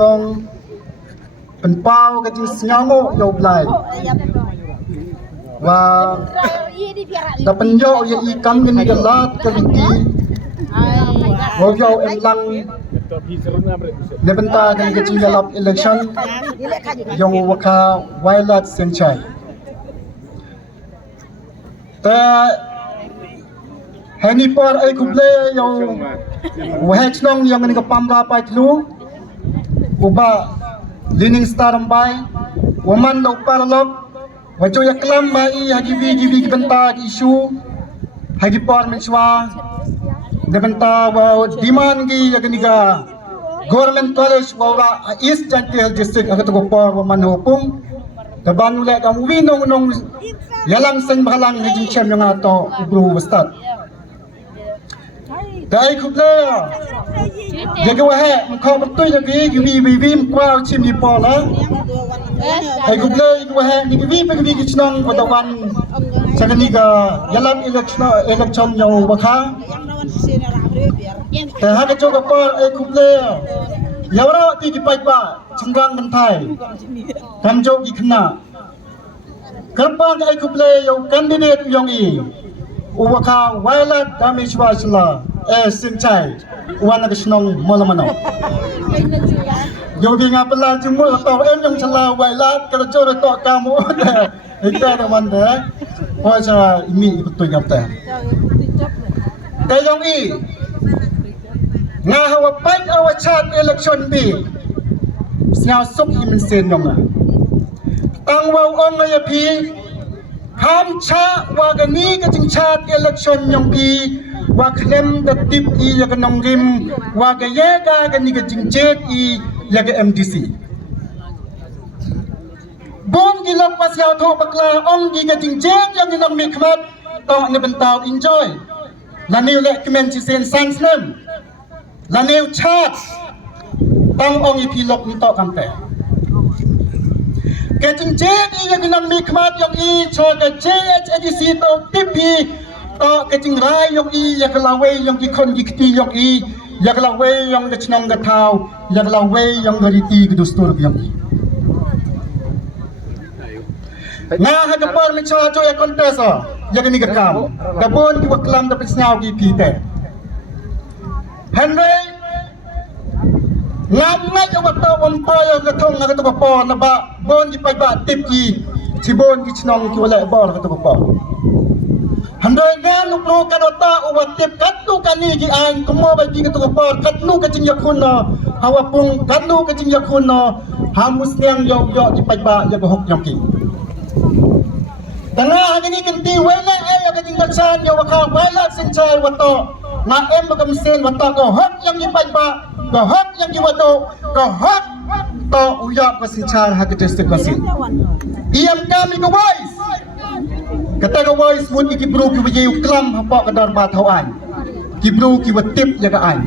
kong penpau ke nyamuk yo blai và ta penjo ye ikan gini gelat ke liti wo yo em lang ne benta kan ke cingalap election yang waka wailat senchai ta hani por ai kuble yo wahech long yang ni ka pamra pai tlu uba lining star ambai woman lo parlok wajo yaklam bai hagi benta isu hagi por menchwa de benta wa demand gi yaganiga government college wa east jantil district agat ko por woman hopung taban ule kam winong nong yalang sen balang hajing chem yang ato ubru wastat dai kuble jaga wahe mkau betul lagi givi mkau chim di pola ai kuble wahe ni givi kichnong wadawan sagani ga yalam election yang wakha ha ka joga por ai kuble yawra ti di pai ba chungang mentai kamjo gi khna kampang ai kuble yo candidate yong i uwakha wailat damishwa sla senchai wana kisnong molamano yogi ngapela jumul atau yang salah wailat kalau jore to kamu ita da manda hoja imi betul ngapta kayong i nga hawa pai awa chat election bi sia sok imen sen yonga tang wa ong ya pi ham cha wa gani ka jing chat election yong bi wa klem da tip i ya kanong rim wa ga ye ga ga ni ga jingjet i ya ga MDC bon gi lok pas ya tho bakla ong gi ga jingjet yang ni nong mi khmat to ne bentau enjoy la new le kemen chi sen sans nem la new chat tang ong i pi lok ni to kam te ga jingjet i ya ga nong mi khmat yok i cho ga JHADC to tip i ke jing rai yong i ya kalawe yong ki kon gikti yong i ya kalawe yong ke chnong ga thau ya kalawe yong ga riti ke dustur yong i na ha ga par mi cha jo ya contest ya ga ni ga kam ga bon ki waklam da pisnyau ki pite henry ngam ngai ga wato om pa ya ga thong ga to pa na ba bon ki pai ba tip ki chi bon ki chnong ki wala ba ga to pa handai gan nuklo kadota uwatip katu kani gi an kumo ba gi katu por katnu ka jing yakun no hawa pung katnu ka jing yakun no hamus nyang yo di pajba ya go hok yong ki tanga hagini kinti wala ay ka jing katsan yo waka wala senchai wato na em ba sen wato go hok yang di pajba go hok yang di wato go hok to uya ka senchai hagite kasi iam kami go wise kata ka voice mun ki bro ki waje klam hapa ka dar ba thawan ki bro ki watip ya ka an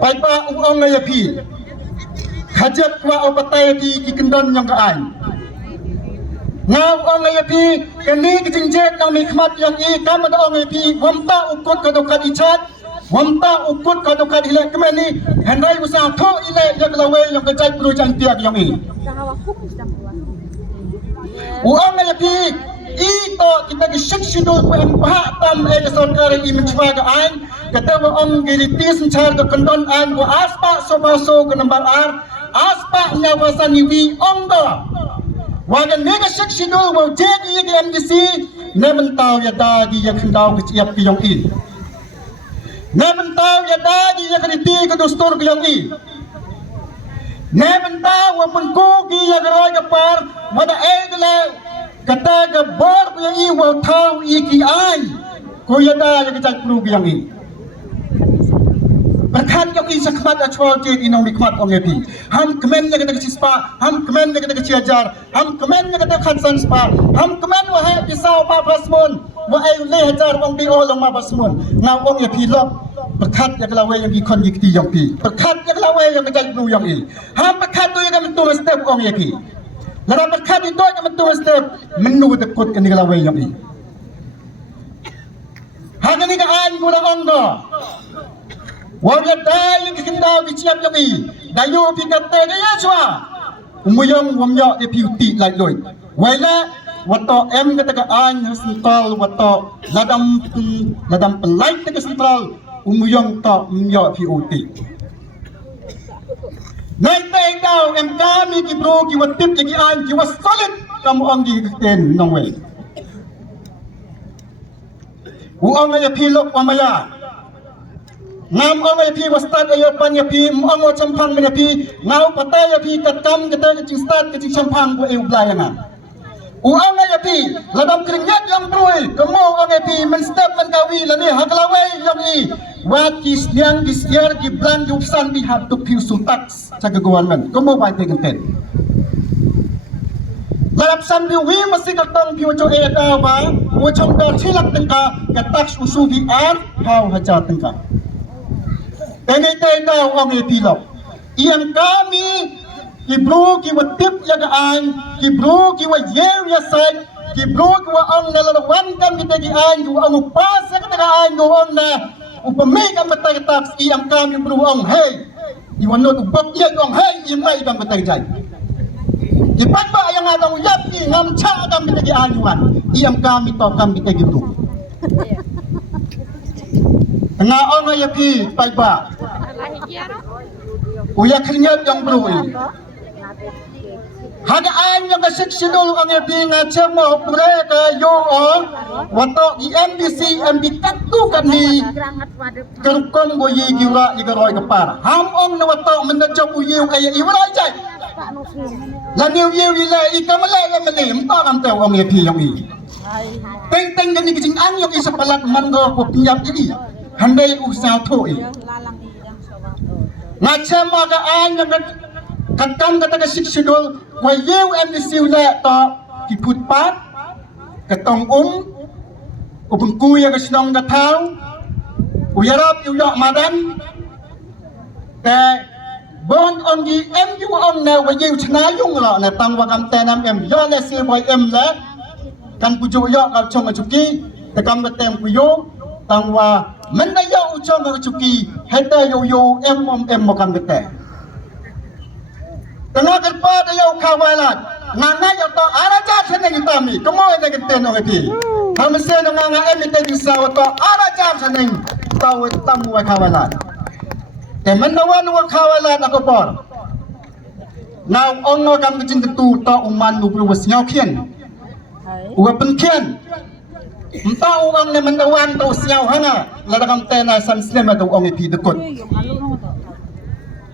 pai pa ong ya pi khajat wa opatai ki kendon yang ka an ngau ong ya pi kani ki jingjet nang mi khmat yang i kam da ong ya pi wamta ukut ka dokat ichat wamta ukut ka dokat ile kemeni henrai usa tho ile ya lawe yang ka jai bro chan tiak yang i uang ya pi ito kita ki shikshidul ko ang pahatam ay sarkar i menchwa ga an kata wa ong giriti senchar ga kondon an wa aspa so baso ko number ar aspa nya wasa ni wi ong ga wa ga nega shikshidul wa jedi ga MDC ne mentau ya da gi ya khandau ki ya pi yong i ne mentau ya da gi ya giriti ko dostor ga yong i ne mentau wa pun ko gi ya garoi ga par wada egle kata ga bor ko yang i wa thau i ki ai ko ya da ya ga pru yang i berkat yang i sakmat achwal ke inong mikmat ong epi ham kemen ne ga spa ham kemen ne ga ciajar ham kemen ne ga khansan spa ham kemen wa ha pisau pa pasmun wa ai le hajar ong bi olong ma pasmun na ong epi lok berkat ya lawe yang ikon dikti yang pi berkat ya lawe yang ga pru yang i ham berkat tu ya ga tu step ong epi lara berkat itu yang betul step menu dekut ke negara lawe yang i hanya ni ka an guna onggo Warga dai kinda biciap yogi dayu pikate gaya chwa umuyong wamyo de piuti lai loi waila wato em kata ka an sentral wato ladam pelai te sentral umuyong to myo piuti nai tai dau em kami ki bro ki watip ki an ki was solid kam ong gi ten nong we uong ya pilok wamaya ngam ong pi was start ayo pan ya pi ong champang me pi ngau pata ya pi katam kata ke start ke champang ko e ublayanga uang ya pi ladam keringat yang broi kemo ong pi men step men kawi lani haklawe yang i wat kis yang disiar ki blan yupsan bi have to pay su tax sa government kemo ba te kenten ladap san bi wi masih katong bi ojo e ka ba ochong da thilak tengka ka tax usu bi ar how haja tengka Tengai tau ong epilok. Iang kami kibru kiwa tip yagaan, kibru kiwa yew yasay, kibru kiwa ong nalalawan kam kita gian, kiwa ong upasa kita gaan, kiwa ong na upamay kam batay tax, iang kami bru ong hey. Iwan not ubok yag ong hey, imay kam batay jay. Ipat ba ayang atang uyap, ngam cha kam kita gian yuan, iang kami to kam kita kibru. Nga ong ayapi paiba uya krinyat yang berui hadaan yang keseksidul ang ayapi nga cemo mereka yo wato MBC MB katu kan ni kerukong goyi giwa igaroy kapar hamong na wato menajok uyiw kaya iwalay jay laniw yiw ila ikamalay amalim pakam tayo ang ayapi yung i teng-teng gani kising ang yung isa palat mando ko pinyap ini handai usaha toi macam agaan yang katam kata ke siksidul wayew MDC ula to kiputpat katong upengku ya kesinong gatau uyarap uyok madan te bon ongi MU ong na wayew chenayung la na tang wakam tenam yo le si boy la kan pujo yo kal chong ajuki te kam gatem kuyo tangwa mendayo uchong ngacuki heta yo mokam bete tengah kerpa dayo kawalat nganga yo to araja seneng tami kemo ene genten ong epi hamse nganga emite bisa to araja seneng taw tamu kawalat te menawan wa kawalat ako por now ongo kam kicing ketu to uman lu was nyokien uwa penkien entah orang ni mendawan tu siau hana ladang tena san sinema tu orang ipi dekut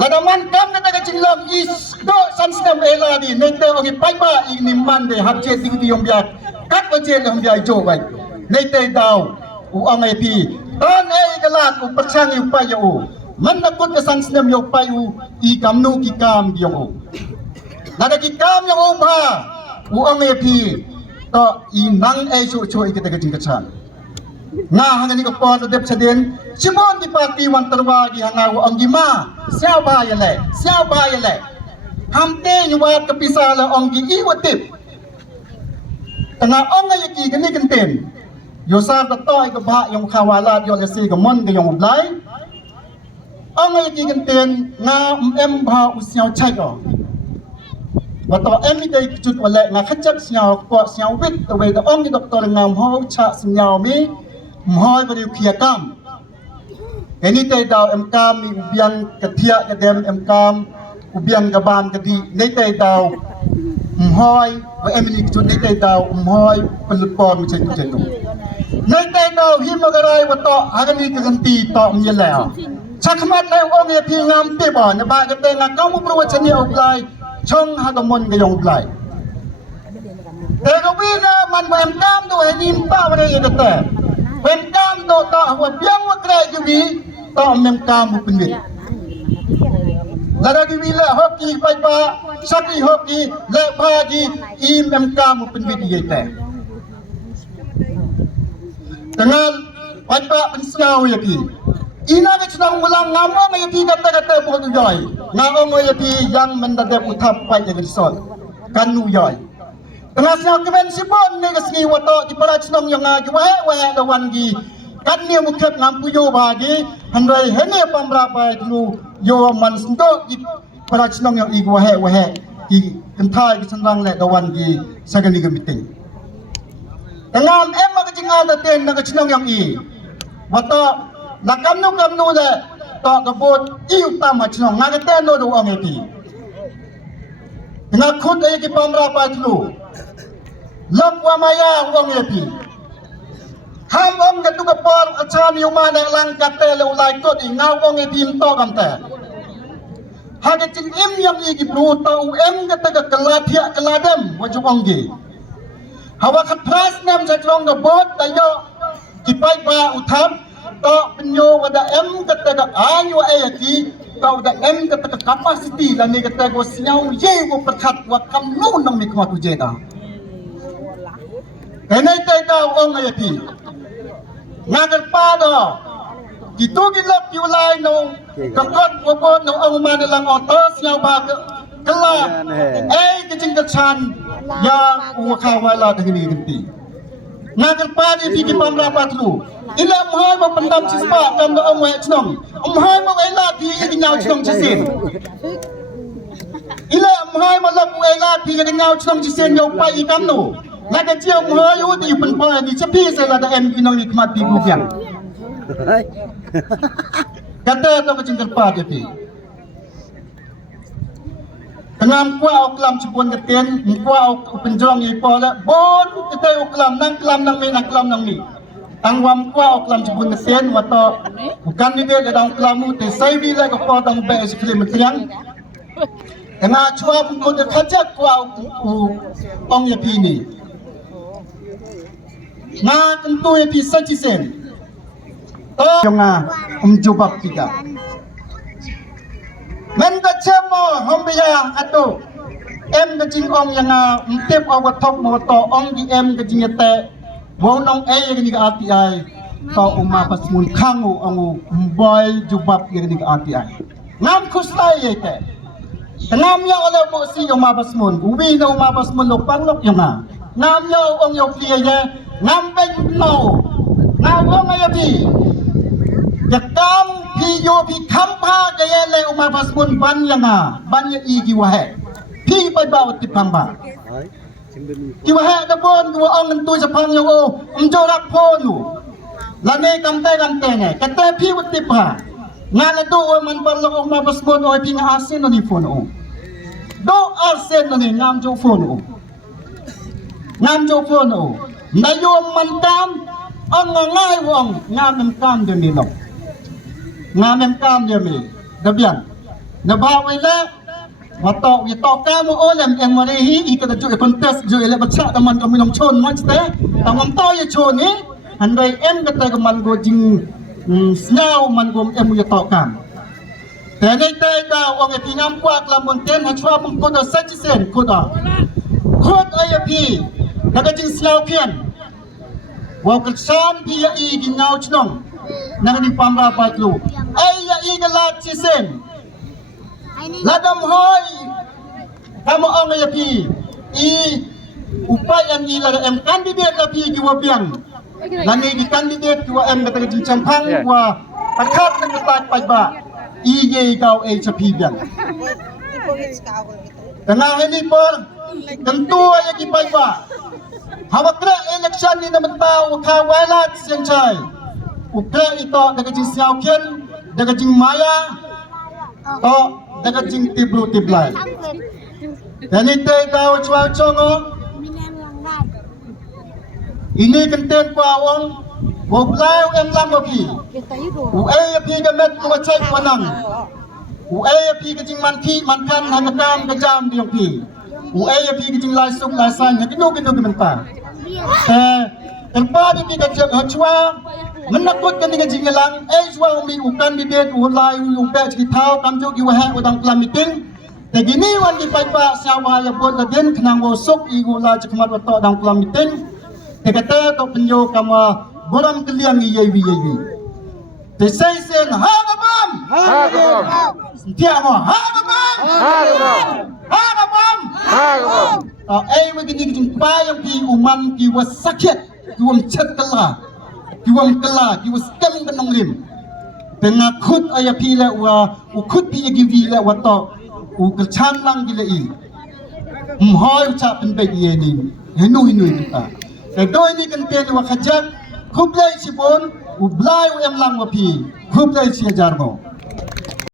ladaman kam kata kecilong is do san sinema ela di nete orang paiba ini mande habje tinggi yang biak kat baje yang biak jo bai nete dau orang ipi tan galat u percang yu payu mendakut ke san sinema yu payu I kamnu ki kam yang lada ki kam yang ba orang ipi to inang esu kita kecing kecan nah hangani ko po dep sadin simon di parti wan terwagi hangaw ang gima siapa ya le hamte nyuat kepisala ang gi iwatip tengah ong ayaki gani kenten yosar to ay ba yung kawalat yo lesi gamon gayong ublay ang ayaki kenten nga ba usyaw chayo wato emite kejut wale nga kacak siyaw ko siyaw wit the way the only doktor ngam ho cha siyaw mi mhoy bari kiakam enite daw emkam mi ubiang katia kadem emkam ubiang gaban kadi nete daw mhoy wa emili kejut nete daw mhoy pelupor mi cetu nete daw himagaray wato hagani kaganti to myelao chakmat na ong ye pi ngam te ba na ba kate nga kamu prowachani oblay chong hagamon gayong blay. Pero wina man mo emkam do enim pa wala yete. Emkam do ta wa biang wa kray jubi ta emkam mo pinwit. Lara jubi la hoki pai pa saki hoki le pagi im emkam mo pinwit yete. Tangal pai pa pensiaw yaki. Ina ke sedang ulang ngamo ngayi kata-kata po yoy. Ngamo ngayi yang mendadap utap pai yang risol. Kanu yoy. Tengah siang kemen sipon ni kesini wato di para cenong yang ngaju wae lawan gi kan ni mukhet ngam puyo bagi handai hene pamra pai lu yo man sto i parachnong yang igwa he wa he ki kenthai ki sanrang le dawan ki sagani ga meeting ngam em ma jinga da ten na chnong yang i wata nakam nu le to ga bot i uta ma chnong nga ga ten no do ong e pi nga khut ai ki pamra pai lu lak wa maya ong e pi ham om ga tu ka por achan yu ma na lang ka te le ulai ko di ngau ong e bim to kam te ha ga chin em yang i ki bru ta u em ga ta ga kala thia kala dem wa ju ong gi hawa khat pras nam ja trong ga bot ta yo ki pai ba u tham to pin yo wa da em ga ta ga ayu ai ki ka da em ga ta ga capacity la ni ga ta go siau ye go prakhat wa kam nu nang mi khwa tu je da cái này tay tao ông này thì ngagar pa do gitu gilap diulay no kakot wabo no ang manalang otos yaw ba kala ay kajing kachan ya uwakawala dagini ganti ngagar pa di pigi pamrapat lu ila muhay mo pandam chispa kam do ang wet nong muhay mo ay la di ginyaw chnong chisin ila muhay mo lap ay la di ginyaw chnong chisin yaw pa ikam no laga chiang muhay u di pen pa ni chapi sa la da em kinong nikmat di bukyang kata to kajing pa di pi Tengam kuah oklam cipuan keten, kuah penjong ye pola, bon kita oklam nang mi. Tangwam kuah oklam cipuan keten, wato bukan ni dia dalam oklamu, te saya bila ke potong be sekali metiang. Tengah cuba pun dia kajak kuah ong ye pini. Na tentu ye bisa cisen. Oh, jangan jubab kita. Menda cemo hombia atau em ke jing ong yang mtep awat top moto ong di em ke jing te wonong e ni ka ati ai to umma pasmun khangu ongu boy jubab ni ka ati ai ngam khustai ye te ngam ya ole mo si umma pasmun ubi no umma pasmun lok pang lok yang ngam ya ong yo plie ye ngam ben no ngam ong ya bi yakam pi yo pi kampa gaya le umar pasmun ban yang ban ya igi wahe pi pai ba ti pamba ki wahe da bon ki wa ong tu sa pang yo o jorak phonu la ne kam te ne kate pi ti pa nga la do man ban lo umar pasmun o pi nga asen no ni phone o do asen no ni ngam jo phone o na yo man tam ong ngai wong ngam kam de ni lo ngamen kam dia mi dabian nabawi le wato wi to kamu olem yang marihi ikata ju kontes ju ele bacha taman kami nong chon mon ste tamam to ye chon ni andai em kata kaman go jing snaw man go em wi to kam te nei te da wong e pingam kwa klamon ten ha chwa pung ko da sachi sen ko da khot ayp daga jing snaw pian wa kalsan pi ya i ginaw chnong nang ni pamra patlu ay ya igalat chisen ladam hoy kamo ang ya pi I upay ang ila em candidate api giwa piang lani di candidate giwa em kata jing champang wa akat nang katat pagba ige ikaw ay sa pibian tengah ini por tentu ay gipay ba hawak na election ni naman tao kawalat siyang chay ukra ito daga jing siaw ken daga jing maya to daga jing tiblu tiblay dan ito ikaw chwa chongo ini kenten kwa wong woblay em lang wapi uay api gamet kwa chay kwa nang uay api kajing man kan hanakam kajam diyong pi uay api kajing laisuk laisan hakino kimenta terpa di kajak hachwa menakut kan dengan jingalang jwa umi ukan di det ulai umpe cikitau kamjuk iwahe udang kelam meeting tegini wan di paipa siawa ya bot laden kenang gosok igu la cikmat wato dang kelam meeting tegate to penyo kama boram keliang yewi te sai sen ha gabam dia mo ha gabam ai begini jing pa yang ki uman ki wasakit ki wam chat kala kiwam kala kiwas kami benong lim pengakut ayah pila wa ukut pila givi la wa to u kerchan lang gila i mhoi ucap penbeg ye ni hinu kita doi ni kan pen wa khajak khublai sibon u blai u em lang wa pi khublai si ajar mo